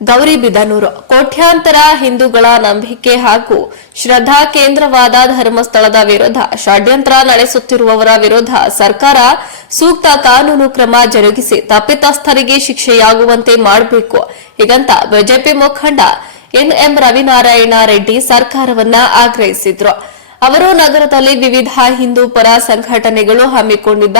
ಗೌರಿಬಿದನೂರು ಕೋಟ್ಯಾಂತರ ಹಿಂದೂಗಳ ನಂಬಿಕೆ ಹಾಗೂ ಶ್ರದ್ಧಾ ಕೇಂದ್ರವಾದ ಧರ್ಮಸ್ಥಳದ ವಿರುದ್ಧ ಷಡ್ಯಂತ್ರ ನಡೆಸುತ್ತಿರುವವರ ವಿರುದ್ಧ ಸರ್ಕಾರ ಸೂಕ್ತ ಕಾನೂನು ಕ್ರಮ ಜರುಗಿಸಿ ತಪ್ಪಿತಸ್ಥರಿಗೆ ಶಿಕ್ಷೆಯಾಗುವಂತೆ ಮಾಡಬೇಕು. ಹೀಗಂತ ಬಿಜೆಪಿ ಮುಖಂಡ ಎನ್ಎಂ ರವಿನಾರಾಯಣ ರೆಡ್ಡಿ ಸರ್ಕಾರವನ್ನ ಆಗ್ರಹಿಸಿದ್ರು. ಅವರು ನಗರದಲ್ಲಿ ವಿವಿಧ ಹಿಂದೂ ಪರ ಸಂಘಟನೆಗಳು ಹಮ್ಮಿಕೊಂಡಿದ್ದ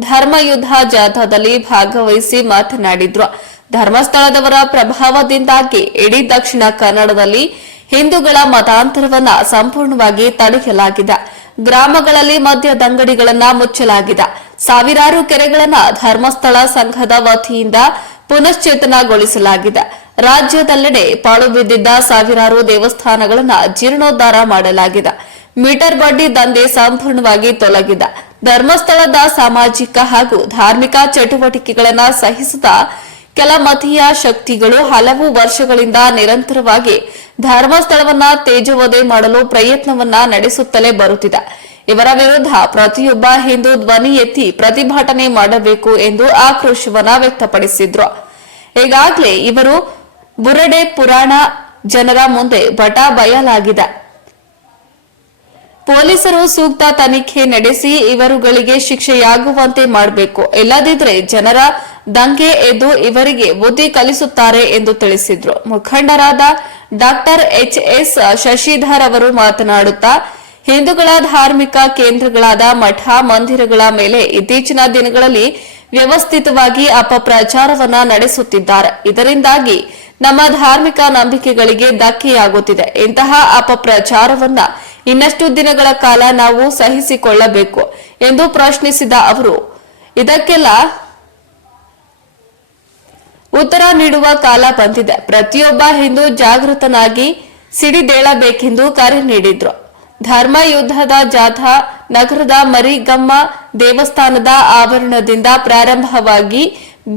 ಧರ್ಮಯುದ್ಧ ಜಾಥಾದಲ್ಲಿ ಭಾಗವಹಿಸಿ ಮಾತನಾಡಿದ್ರು. ಧರ್ಮಸ್ಥಳದವರ ಪ್ರಭಾವದಿಂದಾಗಿ ಇಡೀ ದಕ್ಷಿಣ ಕನ್ನಡದಲ್ಲಿ ಹಿಂದೂಗಳ ಮತಾಂತರವನ್ನ ಸಂಪೂರ್ಣವಾಗಿ ತಡೆಯಲಾಗಿದೆ. ಗ್ರಾಮಗಳಲ್ಲಿ ಮದ್ಯದಂಗಡಿಗಳನ್ನ ಮುಚ್ಚಲಾಗಿದೆ. ಸಾವಿರಾರು ಕೆರೆಗಳನ್ನ ಧರ್ಮಸ್ಥಳ ಸಂಘದ ವತಿಯಿಂದ ಪುನಶ್ಚೇತನಗೊಳಿಸಲಾಗಿದೆ. ರಾಜ್ಯದೆಲ್ಲೆಡೆ ಪಾಳು ಬಿದ್ದಿದ್ದ ಸಾವಿರಾರು ದೇವಸ್ಥಾನಗಳನ್ನ ಜೀರ್ಣೋದ್ಧಾರ ಮಾಡಲಾಗಿದೆ. ಮೀಟರ್ ಬಡ್ಡಿ ದಂಧೆ ಸಂಪೂರ್ಣವಾಗಿ ತೊಲಗಿದೆ. ಧರ್ಮಸ್ಥಳದ ಸಾಮಾಜಿಕ ಹಾಗೂ ಧಾರ್ಮಿಕ ಚಟುವಟಿಕೆಗಳನ್ನ ಸಹಿಸದ ಕೆಲ ಮತೀಯ ಶಕ್ತಿಗಳು ಹಲವು ವರ್ಷಗಳಿಂದ ನಿರಂತರವಾಗಿ ಧರ್ಮಸ್ಥಳವನ್ನ ತೇಜೋವಧೆ ಮಾಡಲು ಪ್ರಯತ್ನವನ್ನ ನಡೆಸುತ್ತಲೇ ಬರುತ್ತಿದೆ. ಇವರ ವಿರುದ್ಧ ಪ್ರತಿಯೊಬ್ಬ ಹಿಂದೂ ಧ್ವನಿ ಎತ್ತಿ ಪ್ರತಿಭಟನೆ ಮಾಡಬೇಕು ಎಂದು ಆಕ್ರೋಶವನ್ನ ವ್ಯಕ್ತಪಡಿಸಿದ್ರು. ಈಗಾಗಲೇ ಇವರು ಬುರಡೆ ಪುರಾಣ ಜನರ ಮುಂದೆ ಬಟ ಬಯಲಾಗಿದೆ. ಪೊಲೀಸರು ಸೂಕ್ತ ತನಿಖೆ ನಡೆಸಿ ಇವರುಗಳಿಗೆ ಶಿಕ್ಷೆಯಾಗುವಂತೆ ಮಾಡಬೇಕು. ಇಲ್ಲದಿದ್ರೆ ಜನರ ದಂಗೆ ಎದ್ದು ಇವರಿಗೆ ಬುದ್ಧಿ ಕಲಿಸುತ್ತಾರೆ ಎಂದು ತಿಳಿಸಿದ್ರು. ಮುಖಂಡರಾದ ಡಾಕ್ಟರ್ ಎಚ್ ಎಸ್ ಶಶಿಧರ್ ಅವರು ಮಾತನಾಡುತ್ತಾ, ಹಿಂದೂಗಳ ಧಾರ್ಮಿಕ ಕೇಂದ್ರಗಳಾದ ಮಠ, ಮಂದಿರಗಳ ಮೇಲೆ ಇತ್ತೀಚಿನ ದಿನಗಳಲ್ಲಿ ವ್ಯವಸ್ಥಿತವಾಗಿ ಅಪಪ್ರಚಾರವನ್ನ ನಡೆಸುತ್ತಿದ್ದಾರೆ. ಇದರಿಂದಾಗಿ ನಮ್ಮ ಧಾರ್ಮಿಕ ನಂಬಿಕೆಗಳಿಗೆ ಧಕ್ಕೆಯಾಗುತ್ತಿದೆ. ಇಂತಹ ಅಪಪ್ರಚಾರವನ್ನ ಇನ್ನಷ್ಟು ದಿನಗಳ ಕಾಲ ನಾವು ಸಹಿಸಿಕೊಳ್ಳಬೇಕು ಎಂದು ಪ್ರಶ್ನಿಸಿದ ಅವರು, ಇದಕ್ಕೆಲ್ಲ ಉತ್ತರ ನೀಡುವ ಕಾಲ ಬಂದಿದೆ. ಪ್ರತಿಯೊಬ್ಬ ಹಿಂದೂ ಜಾಗೃತನಾಗಿ ಸಿಡಿದೇಳಬೇಕೆಂದು ಕರೆ ನೀಡಿದ್ರು. ಧರ್ಮ ಯುದ್ಧದ ಜಾಥಾ ನಗರದ ಮರಿಗಮ್ಮ ದೇವಸ್ಥಾನದ ಆವರಣದಿಂದ ಪ್ರಾರಂಭವಾಗಿ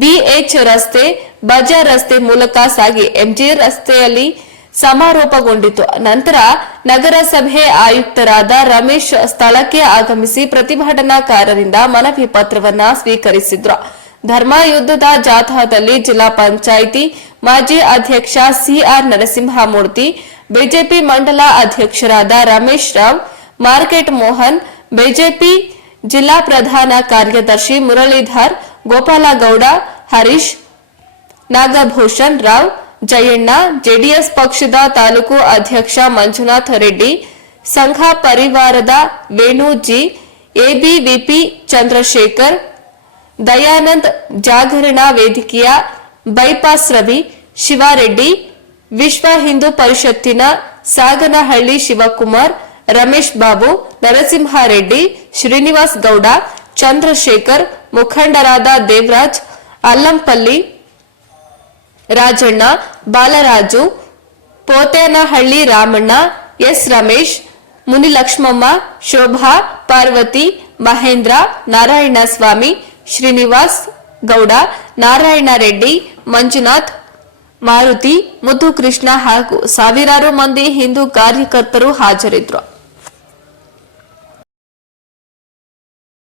ಬಿಎಚ್ ರಸ್ತೆ, ಬಜಾರ್ ರಸ್ತೆ ಮೂಲಕ ಸಾಗಿ. ಎಂಜಿ ರಸ್ತೆಯಲ್ಲಿ ಸಮಾರೋಪಗೊಂಡಿತು. ನಂತರ ನಗರಸಭೆ ಆಯುಕ್ತರಾದ ರಮೇಶ್ ಸ್ಥಳಕ್ಕೆ ಆಗಮಿಸಿ ಪ್ರತಿಭಟನಾಕಾರರಿಂದ ಮನವಿ ಪತ್ರವನ್ನ ಸ್ವೀಕರಿಸಿದ್ರು. ಧರ್ಮ ಯುದ್ಧದ ಜಾಥಾದಲ್ಲಿ ಜಿಲ್ಲಾ ಪಂಚಾಯಿತಿ ಮಾಜಿ ಅಧ್ಯಕ್ಷ ಸಿಆರ್ ನರಸಿಂಹಮೂರ್ತಿ, ಬಿಜೆಪಿ ಮಂಡಲ ಅಧ್ಯಕ್ಷರಾದ ರಮೇಶ್ ರಾವ್, ಮಾರ್ಕೆಟ್ ಮೋಹನ್, ಬಿಜೆಪಿ ಜಿಲ್ಲಾ ಪ್ರಧಾನ ಕಾರ್ಯದರ್ಶಿ ಮುರಳೀಧರ್, ಗೋಪಾಲಗೌಡ, ಹರೀಶ್, ನಾಗಭೂಷಣ್ ರಾವ್ ಜಯಣ್ಣ, ಜೆಡಿಎಸ್ ಪಕ್ಷದ ತಾಲೂಕು ಅಧ್ಯಕ್ಷ ಮಂಜುನಾಥ ರೆಡ್ಡಿ, ಸಂಘ ಪರಿವಾರದ ವೇಣುಜಿ, ಎಬಿವಿಪಿ ಚಂದ್ರಶೇಖರ್, ದಯಾನಂದ್ ಜಾಗರಣಾ ವೇದಿಕೆಯ ಬೈಪಾಸ್ ರವಿ, ಶಿವಾರೆಡ್ಡಿ, ವಿಶ್ವ ಹಿಂದೂ ಪರಿಷತ್ತಿನ ಸಾಗನಹಳ್ಳಿ ಶಿವಕುಮಾರ್, ರಮೇಶ್ ಬಾಬು, ನರಸಿಂಹಾರೆಡ್ಡಿ, ಶ್ರೀನಿವಾಸ್ ಗೌಡ, ಚಂದ್ರಶೇಖರ್, ಮುಖಂಡರಾದ ದೇವರಾಜ್, ಅಲ್ಲಂಪಲ್ಲಿ ರಾಜಣ್ಣ, ಬಾಲರಾಜು, ಪೋತೇನಹಳ್ಳಿ ರಾಮಣ್ಣ, ಎಸ್ ರಮೇಶ್, ಮುನಿಲಕ್ಷ್ಮಮ್ಮ, ಶೋಭಾ, ಪಾರ್ವತಿ, ಮಹೇಂದ್ರ, ನಾರಾಯಣಸ್ವಾಮಿ, ಶ್ರೀನಿವಾಸ್ ಗೌಡ ನಾರಾಯಣ ರೆಡ್ಡಿ ಮಂಜುನಾಥ್, ಮಾರುತಿ ಮುದ್ದು ಕೃಷ್ಣ ಹಾಗೂ ಸಾವಿರಾರು ಮಂದಿ ಹಿಂದೂ ಕಾರ್ಯಕರ್ತರು ಹಾಜರಿದ್ದರು